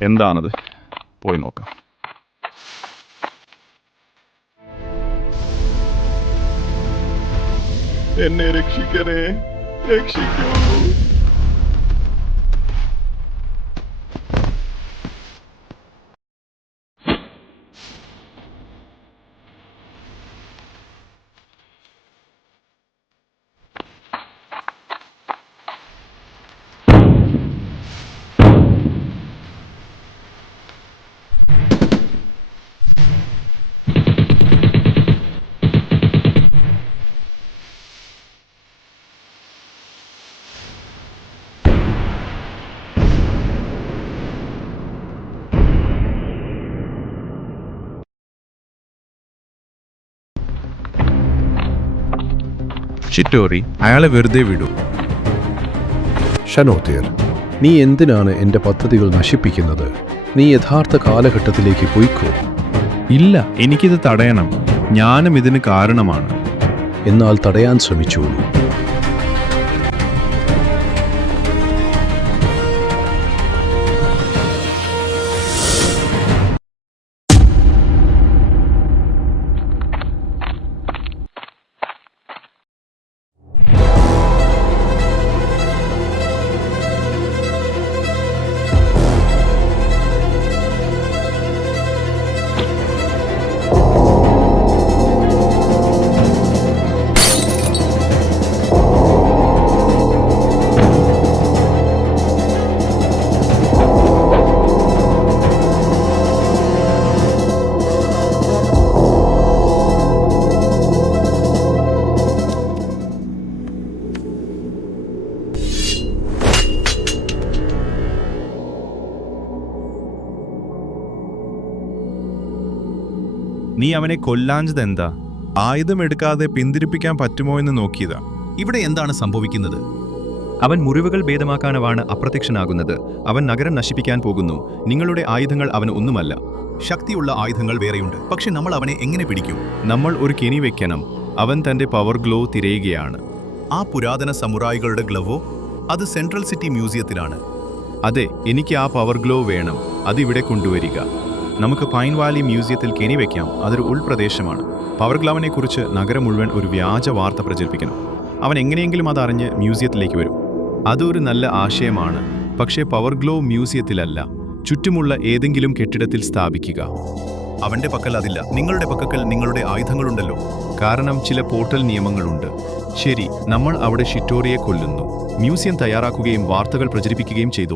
എന്താണത്? പോയി നോക്കാം. എന്നെ രക്ഷിക്കണേ, രക്ഷിക്കൂ. ഷിറ്റോറി അയാളെ വെറുതെ വിടൂ. ഷനോത്തിയർ, നീ എന്തിനാണ് എൻ്റെ പദ്ധതികൾ നശിപ്പിക്കുന്നത്? നീ യഥാർത്ഥ കാലഘട്ടത്തിലേക്ക് പോയിക്കോ. ഇല്ല, എനിക്കിത് തടയണം. ഞാനും ഇതിന് കാരണമാണ്. എന്നാൽ തടയാൻ ശ്രമിച്ചോളൂ. നീ അവനെ കൊല്ലാഞ്ഞതെന്താ? ആയുധമെടുക്കാതെ പിന്തിരിപ്പിക്കാൻ പറ്റുമോ എന്ന് നോക്കിയതാ. ഇവിടെ എന്താണ് സംഭവിക്കുന്നത്? അവൻ മുറിവുകൾ ഭേദമാക്കാനവാണ് അപ്രത്യക്ഷനാകുന്നത്. അവൻ നഗരം നശിപ്പിക്കാൻ പോകുന്നു. നിങ്ങളുടെ ആയുധങ്ങൾ അവന് ഒന്നുമല്ല. ശക്തിയുള്ള ആയുധങ്ങൾ വേറെയുണ്ട്, പക്ഷെ നമ്മൾ അവനെ എങ്ങനെ പിടിക്കും? നമ്മൾ ഒരു കെണി വെക്കണം. അവൻ തന്റെ പവർ ഗ്ലോ തിരയുകയാണ്. ആ പുരാതന സമുറായികളുടെ ഗ്ലവോ? അത് സെൻട്രൽ സിറ്റി മ്യൂസിയത്തിലാണ്. അതെ, എനിക്ക് ആ പവർ ഗ്ലോ വേണം. അതിവിടെ കൊണ്ടുവരിക. നമുക്ക് പൈൻ വാലി മ്യൂസിയത്തിൽ കെണി വെക്കാം. അതൊരു ഉൾപ്രദേശമാണ്. പവർ ഗ്ലൗവിനെ കുറിച്ച് നഗരം മുഴുവൻ ഒരു വ്യാജ വാർത്ത പ്രചരിപ്പിക്കണം. അവൻ എങ്ങനെയെങ്കിലും അതറിഞ്ഞ് മ്യൂസിയത്തിലേക്ക് വരും. അതൊരു നല്ല ആശയമാണ്, പക്ഷേ പവർ ഗ്ലോ മ്യൂസിയത്തിലല്ല, ചുറ്റുമുള്ള ഏതെങ്കിലും കെട്ടിടത്തിൽ സ്ഥാപിക്കുക. അവന്റെ പക്കൽ അതില്ല. നിങ്ങളുടെ പക്കൽ നിങ്ങളുടെ ആയുധങ്ങളുണ്ടല്ലോ. കാരണം ചില പോർട്ടൽ നിയമങ്ങളുണ്ട്. ശരി, നമ്മൾ അവിടെ ഷിറ്റോറിയെ കൊല്ലുന്നു. മ്യൂസിയം തയ്യാറാക്കുകയും വാർത്തകൾ പ്രചരിപ്പിക്കുകയും ചെയ്തു.